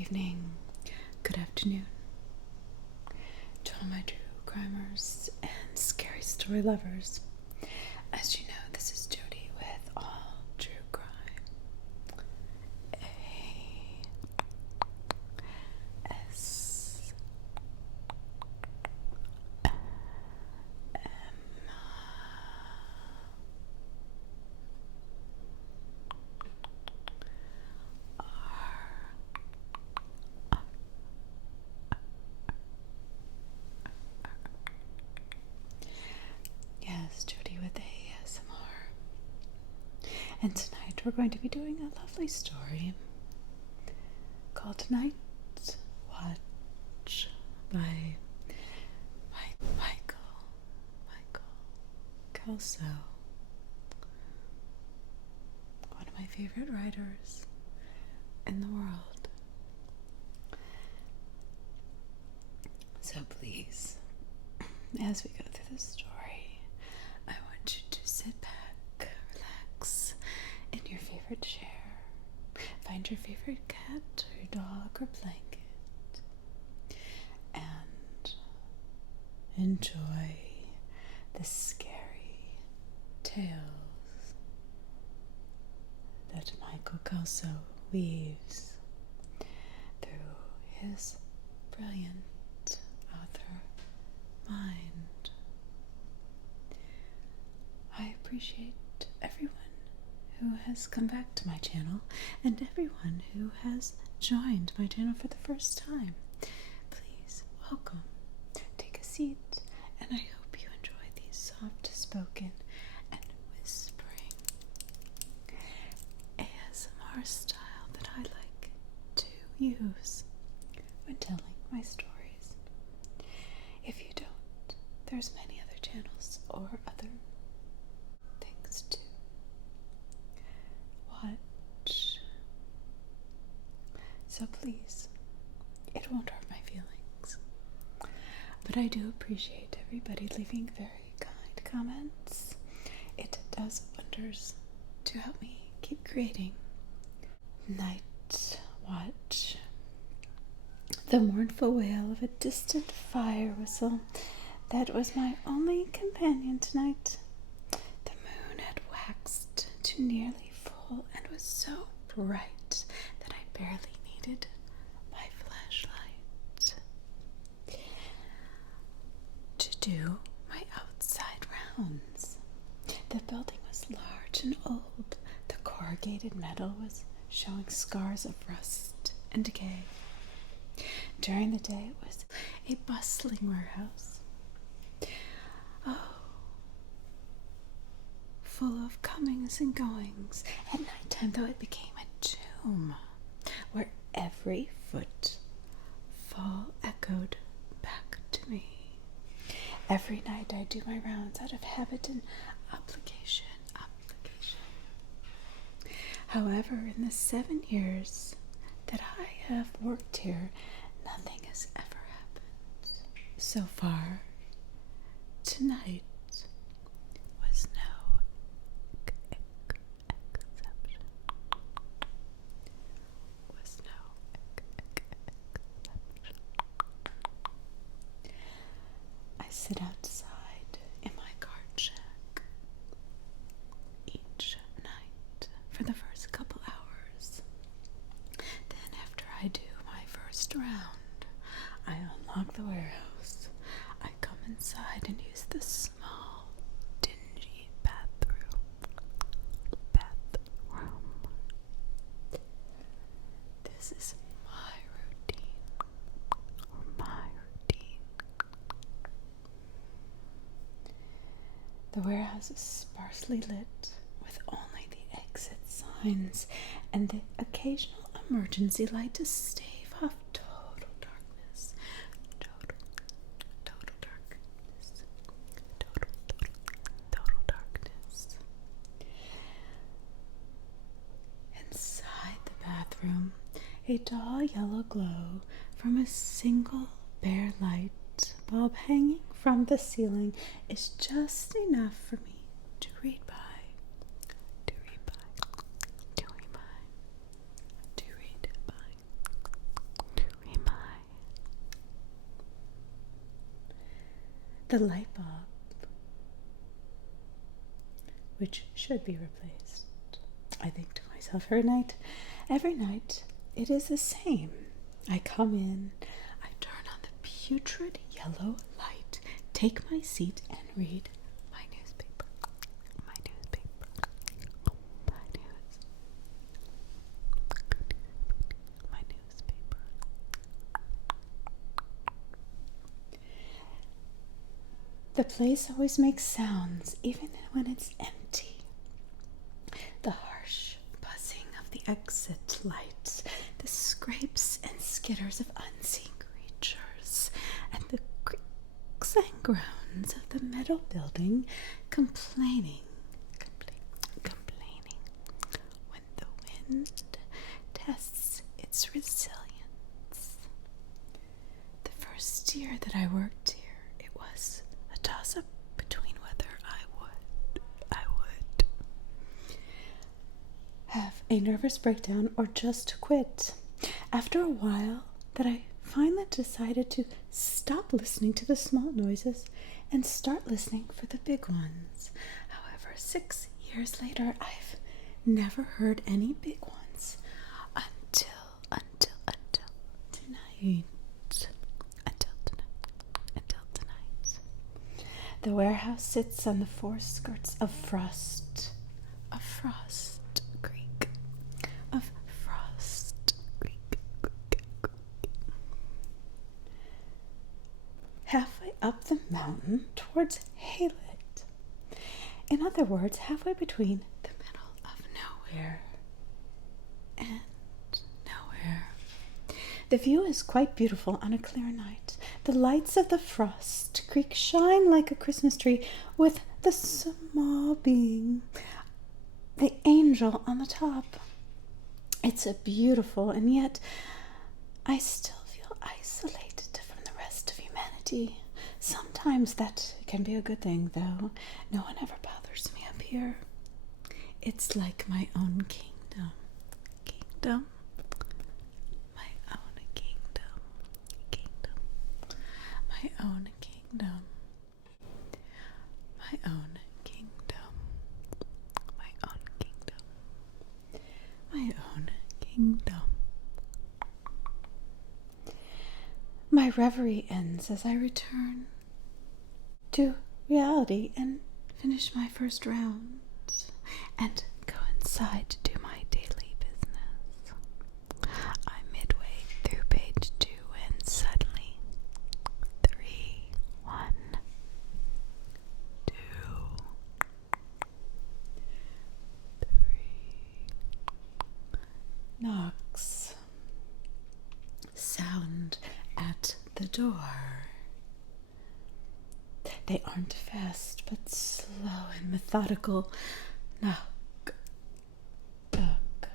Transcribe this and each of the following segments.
evening, good afternoon to all my true crimers and scary story lovers. As you know, this is Jodi with All True Crime. Yes, Jodi with ASMR. And tonight we're going to be doing a lovely story called Night Watch by Michael Kelso. One of my favorite writers in the world. So please, as we go through the story, I want you to sit back, relax in your favorite chair, find your favorite cat or dog or blanket, and enjoy the scary tales that Michael Kelso weaves through his brilliant author mind. I appreciate everyone who has come back to my channel and everyone who has joined my channel for the first time. Please, welcome. Take a seat, and I hope you enjoy these soft-spoken and whispering ASMR style that I like to use when telling my stories. If you don't, there's many other channels or other things to watch. So please, it won't hurt my feelings. But I do appreciate everybody leaving very kind comments. It does wonders to help me keep creating. Night Watch. The mournful wail of a distant fire whistle. That was my only companion tonight. The moon had waxed to nearly full and was so bright that I barely needed my flashlight to do my outside rounds. The building was large and old. The corrugated metal was showing scars of rust and decay. During the day, it was a bustling warehouse. Oh, full of comings and goings. At nighttime, though, it became a tomb where every footfall echoed back to me. Every night I do my rounds out of habit and obligation. However, in the 7 years that I have worked here, nothing has ever happened. So far, tonight was no exception. I sit outside in my guard shack each night for the first couple hours. Then after I do my first round, I unlock the warehouse. I come inside and use the small, dingy bathroom. This is my routine. The warehouse is sparsely lit with only the exit signs and the occasional emergency light to stave off total darkness. Inside the bathroom, a dull yellow glow from a single bare light bulb hanging from the ceiling is just enough for me to read by. the light bulb, which should be replaced. I think to myself every night it is the same. I come in, I turn on the putrid yellow light, take my seat and read my newspaper. My newspaper. My newspaper. The place always makes sounds, even when it's empty. The harsh buzzing of the exit lights, the scrapes and skitters of unseen creatures, and the creaks and groans of the metal building complaining when the wind tests its resilience. The first year that I worked here, it was a toss-up between whether I would have a nervous breakdown or just quit. After a while that I finally decided to stop listening to the small noises and start listening for the big ones. However, 6 years later, I've never heard any big ones until tonight. Until tonight. The warehouse sits on the four skirts of Frost Creek. Halfway up the mountain towards Haylet. In other words, halfway between the middle of nowhere and nowhere. The view is quite beautiful on a clear night. The lights of the Frost Creek shine like a Christmas tree with the small being, the angel on the top. It's a beautiful, and yet I still feel isolated from the rest of humanity. Sometimes that can be a good thing, though. No one ever bothers me up here. It's like my own kingdom. My own kingdom. My own kingdom. My own kingdom. My own kingdom. My own kingdom. My reverie ends as I return to reality and finish my first round and go inside to do my daily business. I'm midway through page 2 and suddenly 3, 1, 2, 3 knocks sound at the door. They aren't fast, but slow and methodical. Knock, knock,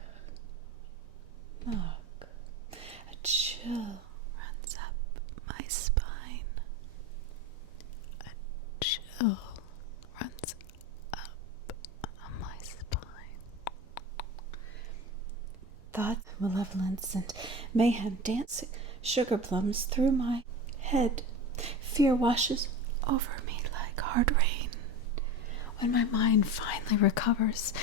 knock. A chill runs up my spine. A chill runs up my spine. Thought, malevolence, and mayhem dance sugar plums through my head. Fear washes over me like hard rain. When my mind finally recovers,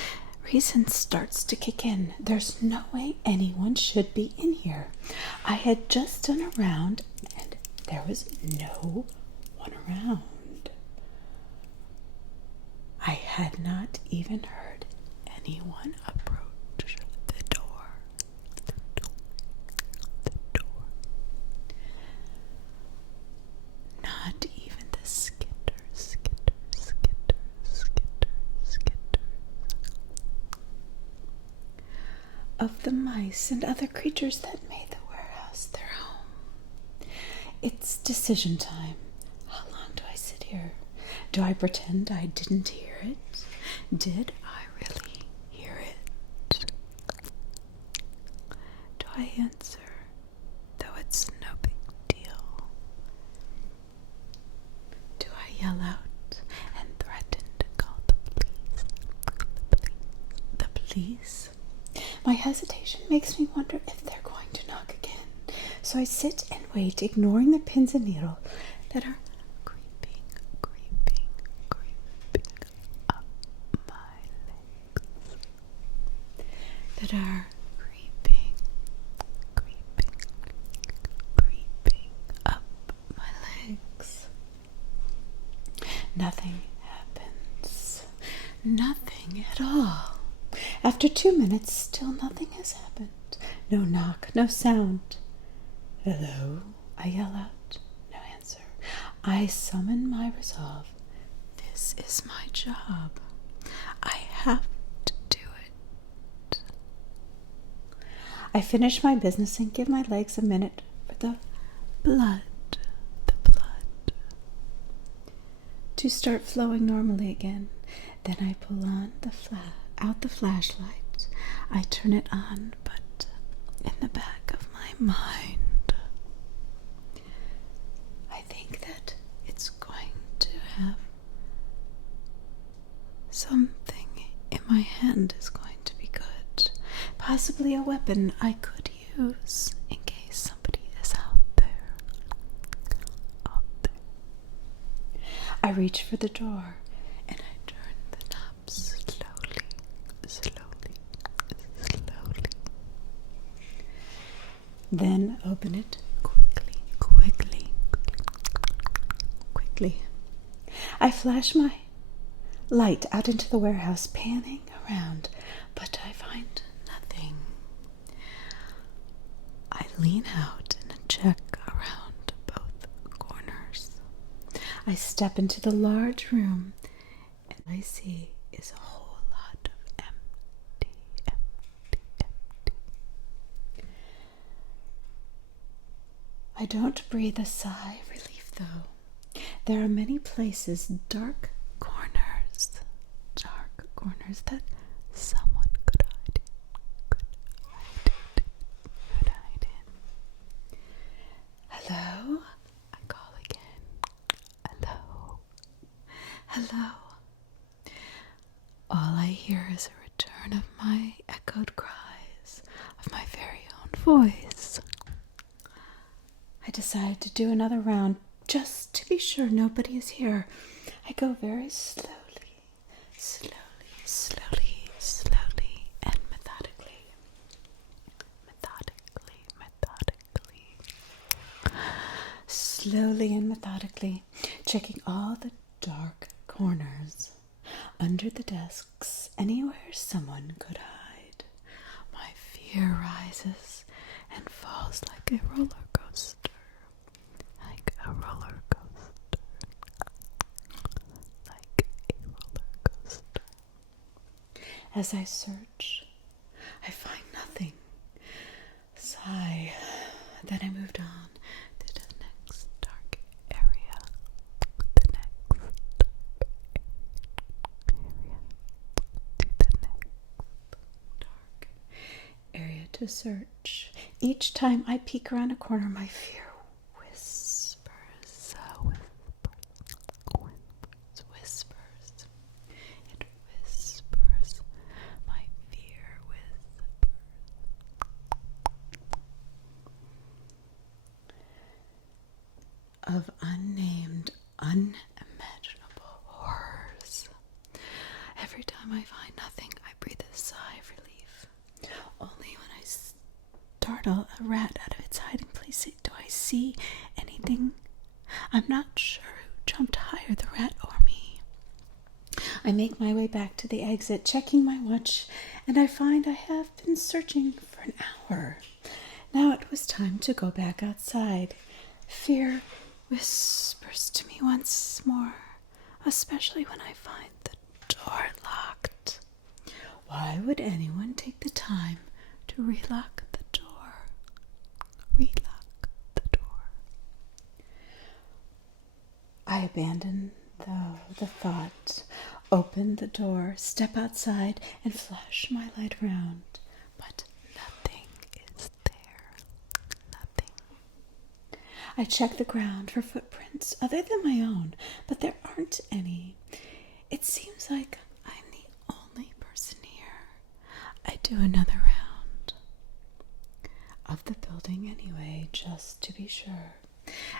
reason starts to kick in. There's no way anyone should be in here. I had just done a round and there was no one around. I had not even heard anyone approach the door. The door. Not even the skitter of the mice and other creatures that made the warehouse their home. It's decision time. How long do I sit here? Do I pretend I didn't hear it? Did I really hear it? Do I answer, though it's no big deal? Do I yell out and threaten to call the police? The police? My hesitation makes me wonder if they're going to knock again. So I sit and wait, ignoring the pins and needles that are creeping that are creeping up my legs. Nothing happens. Nothing at all. After 2 minutes, still nothing has happened. No knock, no sound. Hello, I yell out. No answer. I summon my resolve. This is my job. I have to do it. I finish my business and give my legs a minute for the blood to start flowing normally again. Then I pull on out the flashlight. I turn it on, but in the back of my mind, I think that it's going to have something in my hand is going to be good. Possibly a weapon I could use in case somebody is out there. I reach for the door and I turn the knob slowly. Then open it quickly. I flash my light out into the warehouse, panning around, but I find nothing. I lean out and check around both corners. I step into the large room, and I see is a whole lot of empty. I don't breathe a sigh of relief, though. There are many places, dark corners that someone could hide in. Hello? I call again. Hello? All I hear is a return of my echoed cries, of my very own voice. I decide to do another round, just to be sure nobody is here. I go very slowly, and methodically. Slowly and methodically, checking all the dark corners, under the desks, anywhere someone could hide. My fear rises and falls like a roller coaster. As I search, I find nothing. Sigh. Then I moved on to the next dark area. To search. Each time I peek around a corner, my fear whispers. It whispers. My fear whispers. Of unnamed, unimaginable horrors. Every time I find nothing, I breathe a sigh of relief. Only when I startle a rat out of its hiding place do I see anything. I'm not sure who jumped higher, the rat or me. I make my way back to the exit, checking my watch, and I find I have been searching for an hour. Now it was time to go back outside. Fear whispers to me once more, especially when I find the door locked. Why would anyone take the time to relock the door? I abandon the thought, open the door, step outside, and flash my light around. But nothing is there. Nothing. I check the ground for footprints other than my own, but there aren't any. It seems like I'm the only person here. I do another round of the building anyway, just to be sure.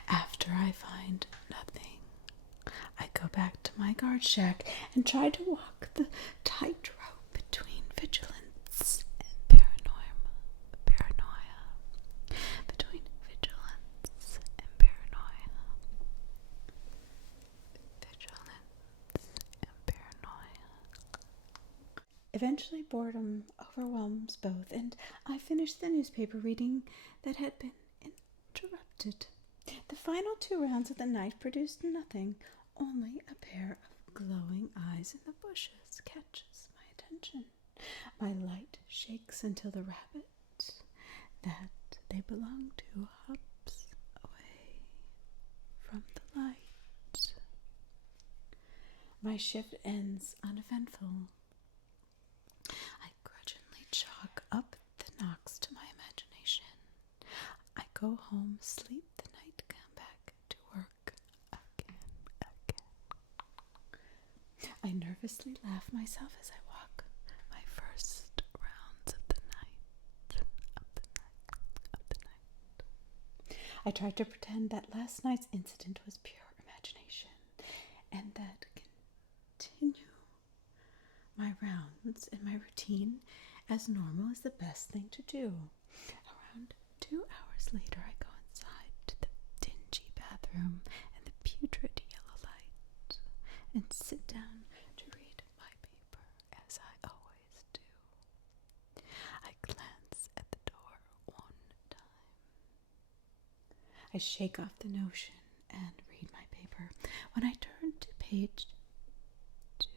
After I find nothing, I go back to my guard shack and try to walk the tightrope between vigilance and Eventually, boredom overwhelms both, and I finished the newspaper reading that had been interrupted. The final 2 rounds of the night produced nothing. Only a pair of glowing eyes in the bushes catches my attention. My light shakes until the rabbit that they belong to hops away from the light. My shift ends uneventful. I grudgingly chalk up the knocks to my imagination. I go home, sleep the night, come back to work again. I nervously laugh myself as I walk my first rounds of the night. I try to pretend that last night's incident was pure imagination, and that continue my rounds and my routine as normal is the best thing to do. Around 2 hours later, I go inside to the dingy bathroom and the putrid yellow light and sit down to read my paper as I always do. I glance at the door one time. I shake off the notion and read my paper. When I turn to page 2,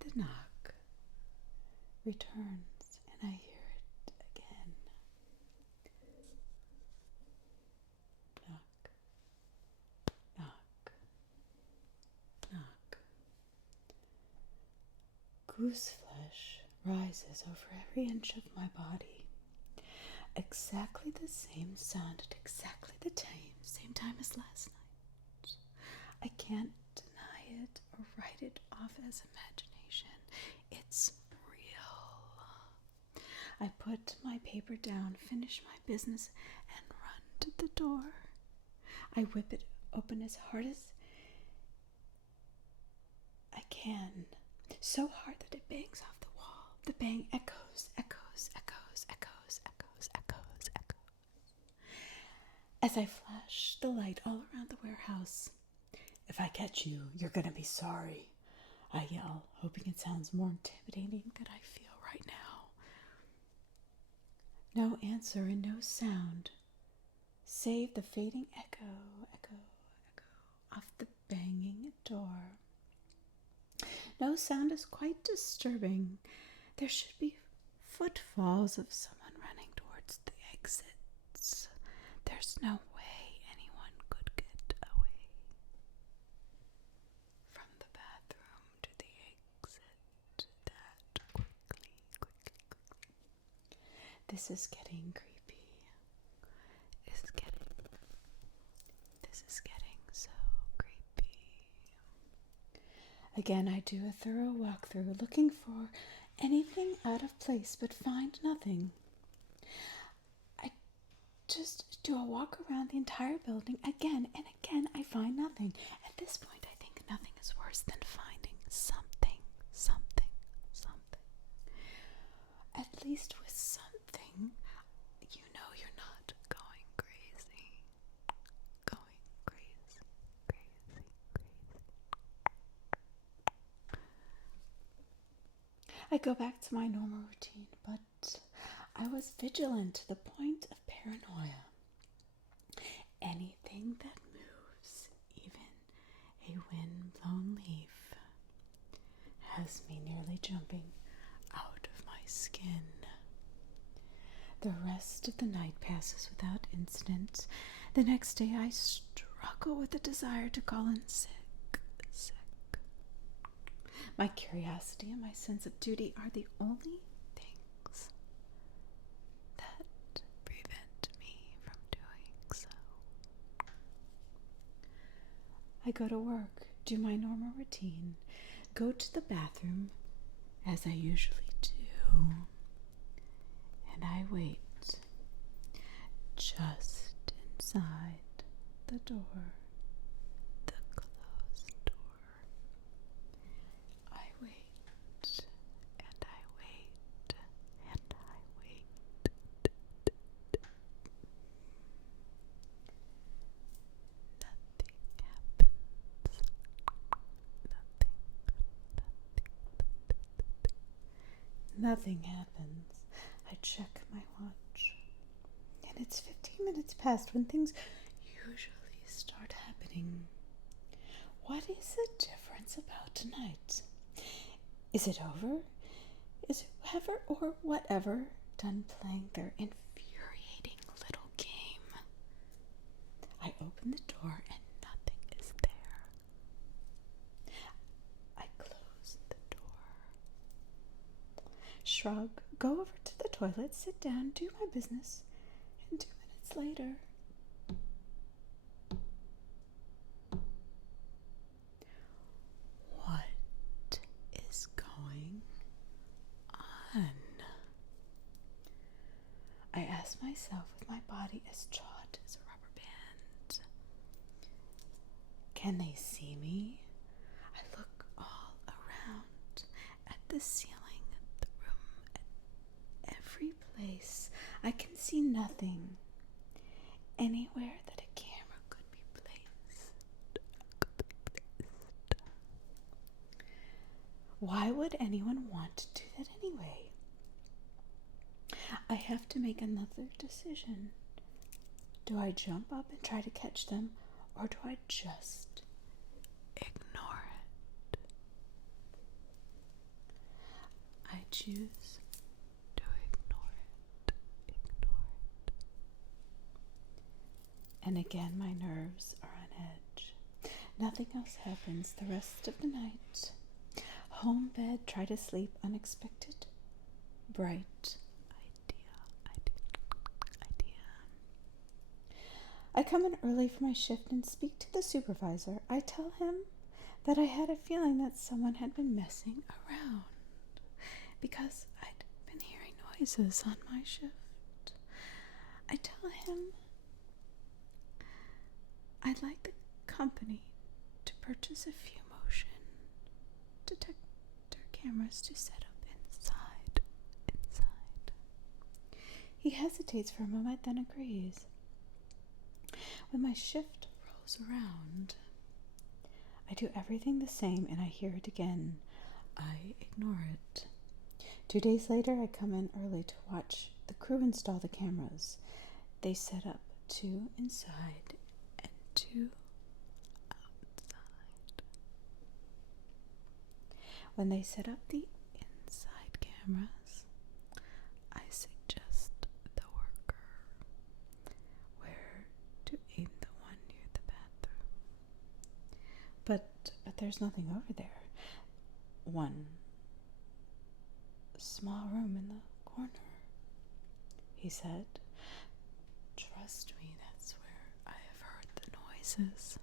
the knock returns and I hear it again. Knock, knock, knock. Goose flesh rises over every inch of my body. Exactly the same sound at exactly the same time as last night. I can't deny it or write it off as imagination. It's real. I put my paper down, finish my business, and run to the door. I whip it open as hard as I can, so hard that it bangs off the wall. The bang echoes, echoes, echoes, echoes, echoes, echoes, echoes. As I flash the light all around the warehouse. "If I catch you, you're gonna be sorry," I yell, hoping it sounds more intimidating than I feel right now. No answer and no sound, save the fading echo, echo, echo of the banging door. No sound is quite disturbing. There should be footfalls of someone running towards the exits. There's no way anyone could get away from the bathroom to the exit that quickly. This is getting creepy. This is getting so creepy. Again, I do a thorough walkthrough, looking for anything out of place, but find nothing. I just do a walk around the entire building again and again. I find nothing. At this point, I think nothing is worse than finding something. At least with something, you know you're not going crazy. I go back to my normal routine, but I was vigilant to the point of paranoia. Anything that moves, even a wind-blown leaf, has me nearly jumping out of my skin. The rest of the night passes without incident. The next day I struggle with the desire to call in sick. My curiosity and my sense of duty are the only things that prevent me from doing so. I go to work, do my normal routine, go to the bathroom, as I usually do, and I wait just inside the door, the closed door. I wait, and I wait, and I wait. Nothing happens. Nothing nothing happens. I check my watch, and it's 15 minutes past when things usually start happening. What is the difference about tonight? Is it over? Is it ever or whatever done playing their infuriating little game? I open the door and nothing is there. I close the door. Shrug, go over to the toilet, sit down, do my business, and 2 minutes later, what is going on? I ask myself with my body as taut as a rubber band. Can they see me? I look all around at the ceiling, the room, at every place. I can see nothing. Anywhere that a camera could be placed. Why would anyone want to do that anyway? I have to make another decision. Do I jump up and try to catch them, or do I just ignore it? I choose to ignore it. And again, my nerves are on edge. Nothing else happens the rest of the night. Home bed, try to sleep, unexpected, bright idea. I come in early for my shift and speak to the supervisor. I tell him that I had a feeling that someone had been messing around because I'd been hearing noises on my shift. I tell him I'd like the company to purchase a few motion detector cameras to set up inside. He hesitates for a moment, then agrees. When my shift rolls around, I do everything the same and I hear it again. I ignore it. 2 days later, I come in early to watch the crew install the cameras. They set up 2 inside and 2 outside. When they set up the inside cameras, I suggest the worker where to aim the one near the bathroom. But there's nothing over there. One small room in the corner, he said. Trust me, that's where I have heard the noises.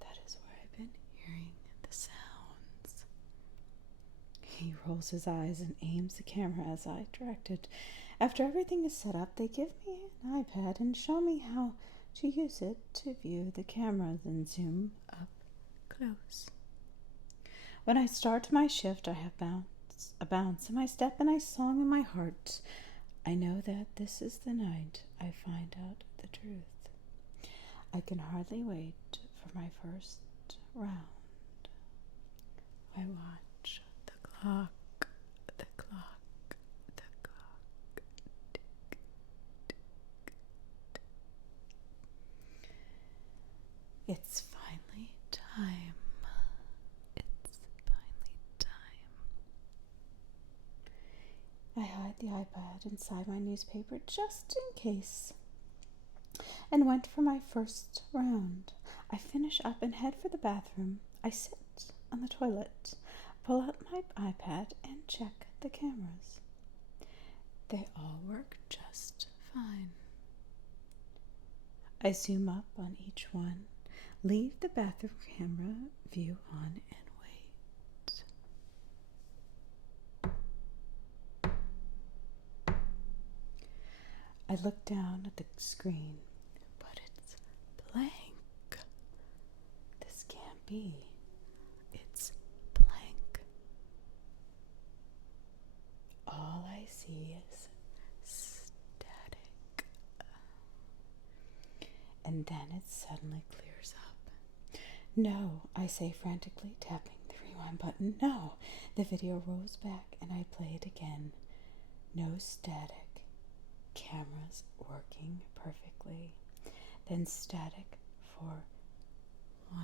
That is where I've been hearing the sounds. He rolls his eyes and aims the camera as I directed. After everything is set up, they give me an iPad and show me how to use it to view the camera, then zoom up close. When I start my shift, I have a bounce in my step and a song in my heart. I know that this is the night I find out the truth. I can hardly wait for my first round. I watch the clock. Tick, tick, tick. It's finally time. I hide the iPad inside my newspaper just in case and went for my first round. I finish up and head for the bathroom. I sit on the toilet, pull out my iPad and check the cameras. They all work just fine. I zoom up on each one, leave the bathroom camera view on and wait. I look down at the screen, but it's blank. This can't be. It's blank. All I see is static. And then it suddenly clears up. No, I say frantically, tapping the rewind rewind button. No. The video rolls back and I play it again. No static. Cameras working perfectly. Then static for 1,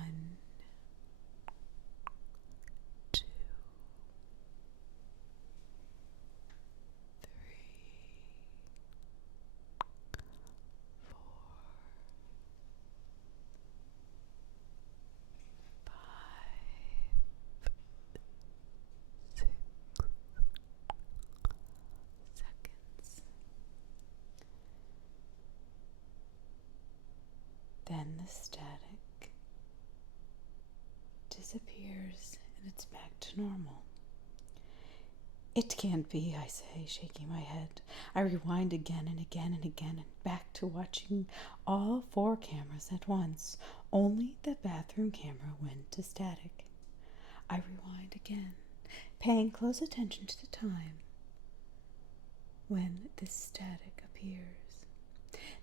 2, 3, 4, 5, 6 seconds. Then the static disappears and it's back to normal. It can't be, I say, shaking my head. I rewind again and again and again and back to watching all 4 cameras at once. Only the bathroom camera went to static. I rewind again, paying close attention to the time when the static appears.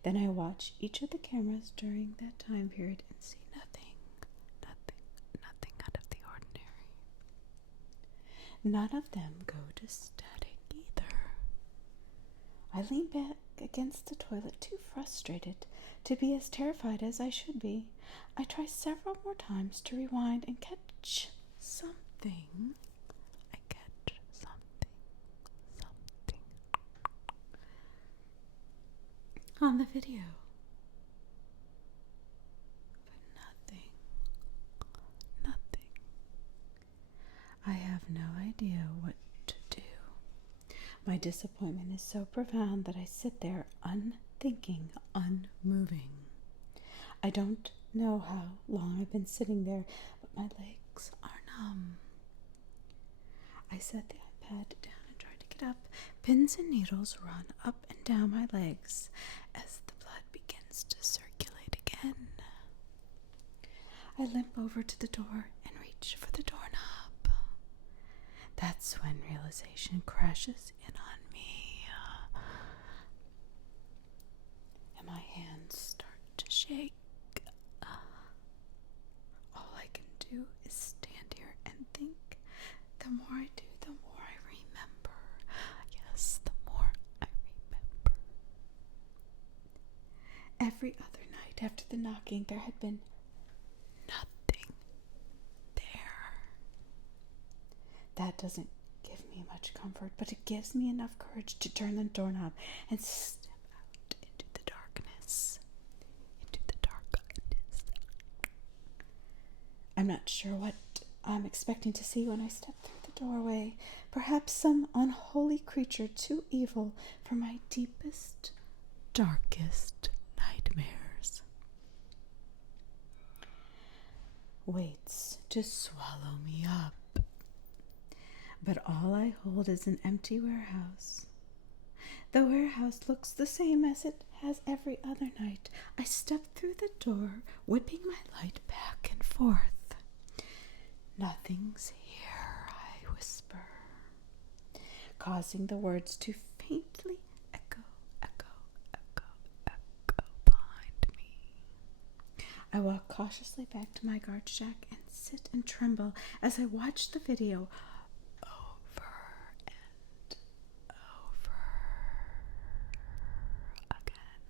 Then I watch each of the cameras during that time period and see nothing out of the ordinary. None of them go to static either. I lean back against the toilet, too frustrated to be as terrified as I should be. I try several more times to rewind and catch something. On the video. But nothing. I have no idea what to do. My disappointment is so profound that I sit there unthinking, unmoving. I don't know how long I've been sitting there, but my legs are numb. I set the iPad down and try to get up. Pins and needles run up and down my legs as the blood begins to circulate again. I limp over to the door and reach for the doorknob. That's when realization crashes in on me. And my hands start to shake. All I can do is stand here and think. The more I do, the more I remember. Yes, the more I remember. Every other night after the knocking, there had been nothing there. That doesn't give me much comfort, but it gives me enough courage to turn the doorknob and step out into the darkness. I'm not sure what I'm expecting to see when I step through the doorway. Perhaps some unholy creature too evil for my deepest, darkest nightmares. Waits to swallow me up. But all I hold is an empty warehouse. The warehouse looks the same as it has every other night. I step through the door, whipping my light back and forth. Nothing's here, I whisper, causing the words to faintly echo behind me. I walk cautiously back to my guard shack and sit and tremble as I watch the video over and over again.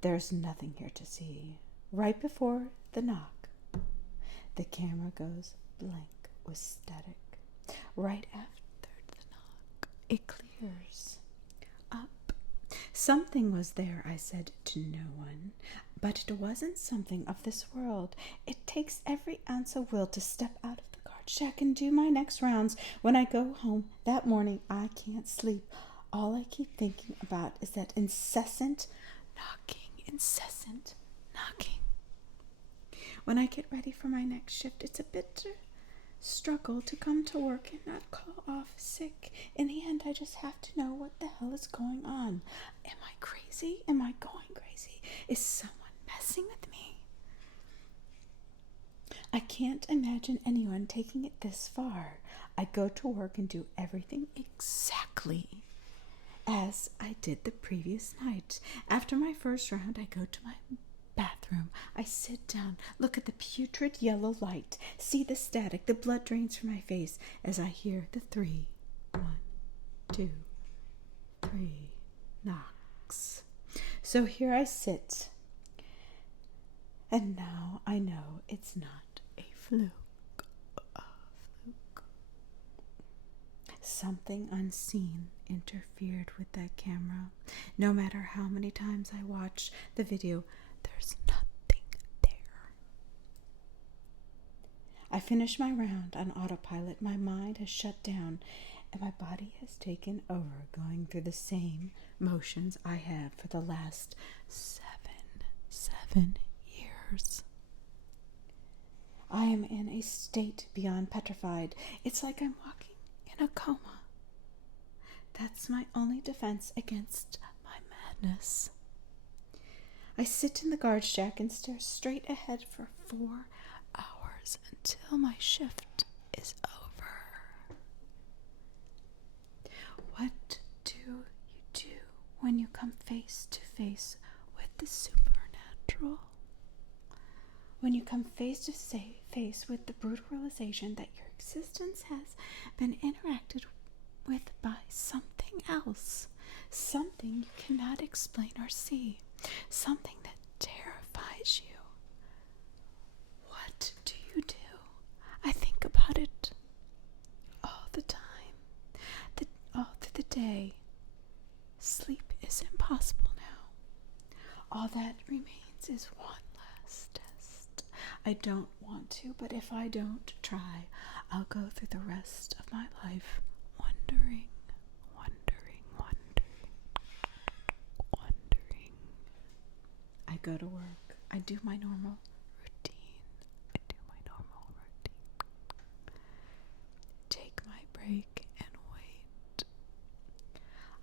There's nothing here to see. Right before the knock, the camera goes blank with static. Right after the knock, it clears up. Something was there, I said to no one, but it wasn't something of this world. It takes every ounce of will to step out of the guard shack and do my next rounds. When I go home that morning, I can't sleep. All I keep thinking about is that incessant knocking. When I get ready for my next shift, it's a bitter struggle to come to work and not call off sick. In the end, I just have to know what the hell is going on. Am I crazy? Am I going crazy? Is someone messing with me? I can't imagine anyone taking it this far. I go to work and do everything exactly as I did the previous night. After my first round, I go to my bathroom. I sit down, look at the putrid yellow light, see the static, the blood drains from my face as I hear the 3, 1, 2, 3 knocks. So here I sit, and now I know it's not a fluke. Something unseen interfered with that camera. No matter how many times I watch the video, there's nothing there. I finish my round on autopilot. My mind has shut down, and my body has taken over, going through the same motions I have for the last seven years. I am in a state beyond petrified. It's like I'm walking in a coma. That's my only defense against my madness. I sit in the guard shack and stare straight ahead for 4 hours until my shift is over. What do you do when you come face to face with the supernatural? When you come face to face with the brutal realization that your existence has been interacted with by something else, something you cannot explain or see, something that terrifies you. What do you do? I think about it all the time, all through the day. Sleep is impossible now. All that remains is one last test. I don't want to, but if I don't try, I'll go through the rest of my life wondering. I go to work. I do my normal routine. Take my break and wait.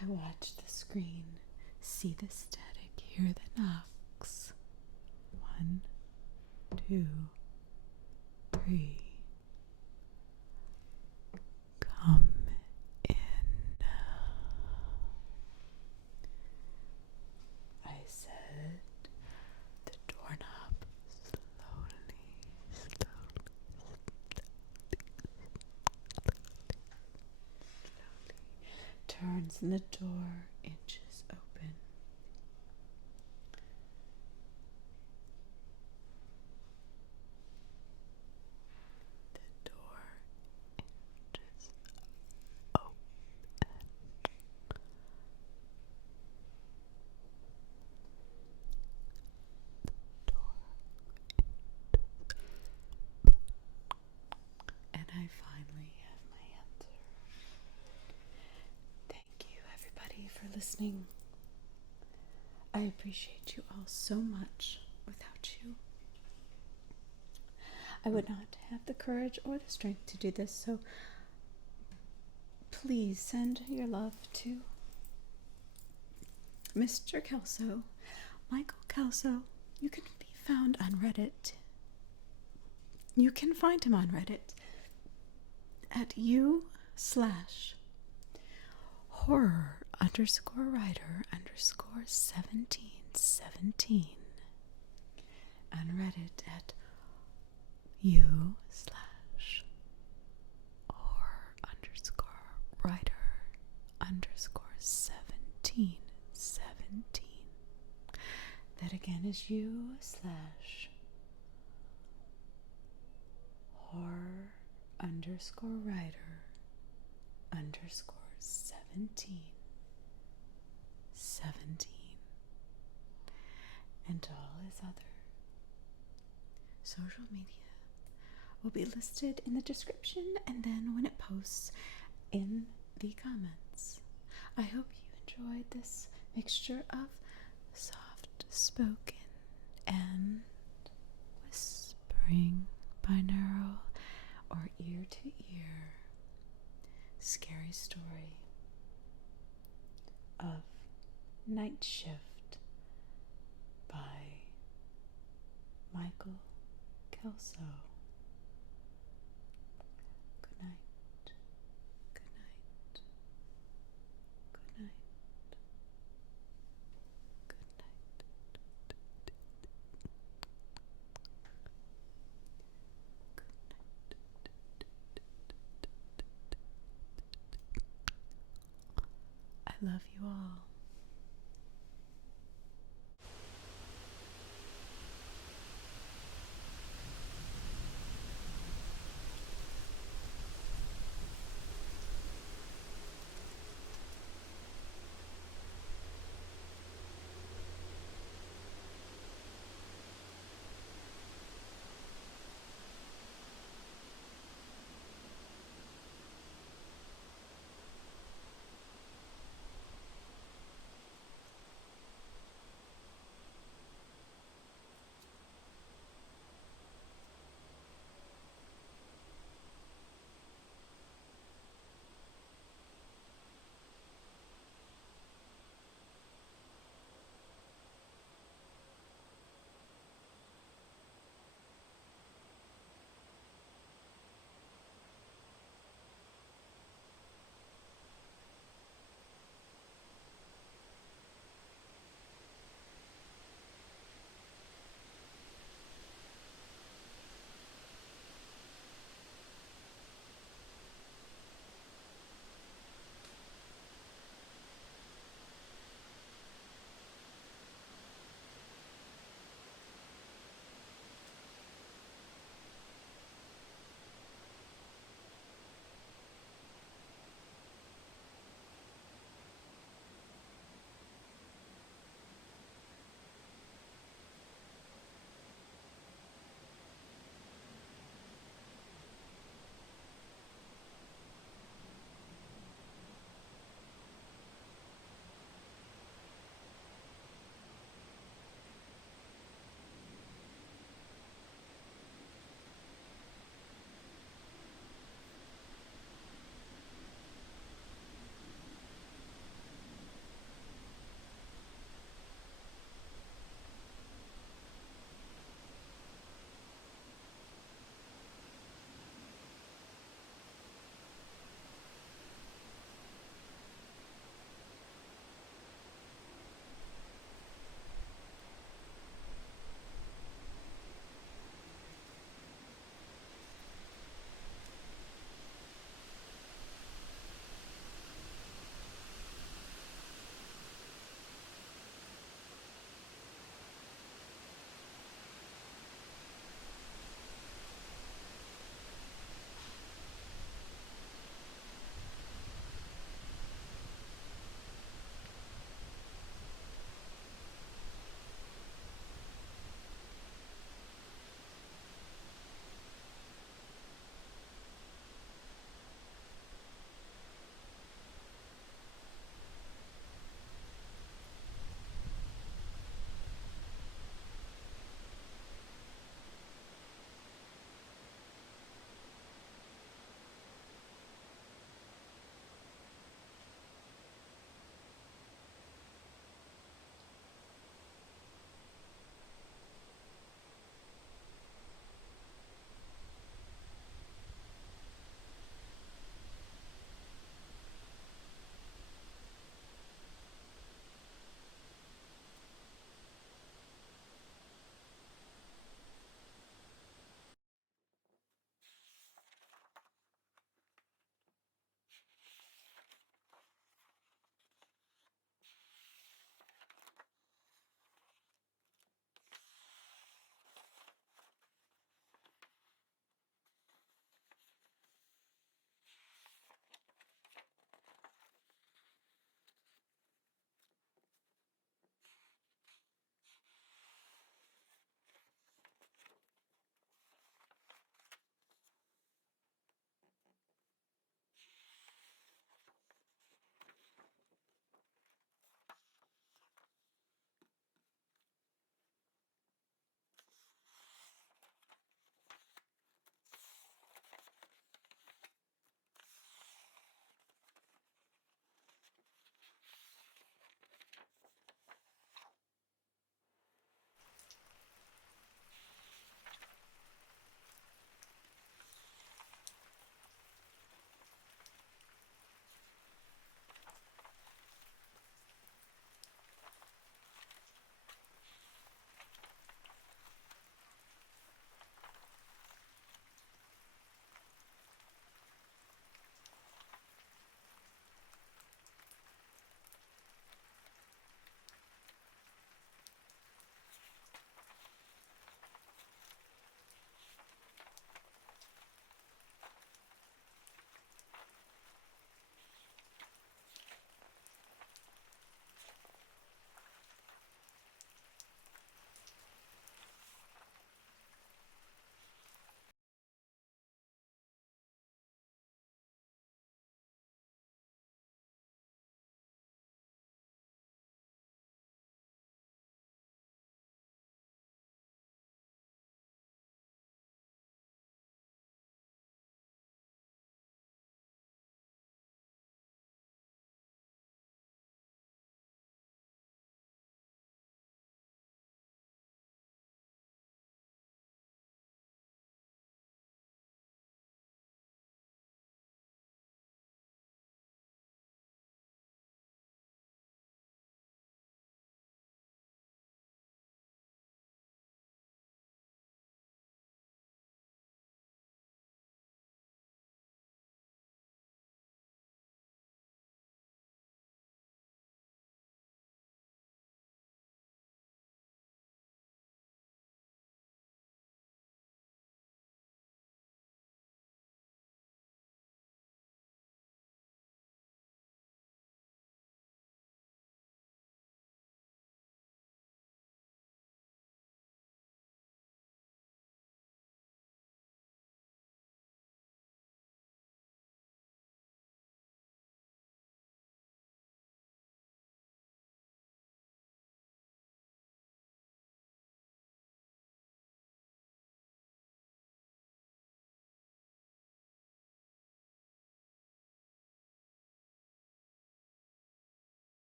I watch the screen, see the static, hear the knocks. 1, 2, 3. Come in. I said the doorknob slowly turns and the door inches open. The door inches open. And I finally have my answer. Thank you, everybody, for listening. I appreciate you all so much. Without you, I would not have the courage or the strength to do this, so please send your love to Mr. Kelso, Michael Kelso. You can be found on Reddit. You can find him on Reddit at u/horror_writer_1717. On Reddit at u/horror_writer_1717. That again is u/horror_writer_1717. And all his other social media will be listed in the description and then when it posts in the comments. I hope you enjoyed this mixture of soft spoken and whispering binaural or ear to ear scary story of Night Shift by Michael Kelso. Good night. Good night. Good night. Good night. love you all.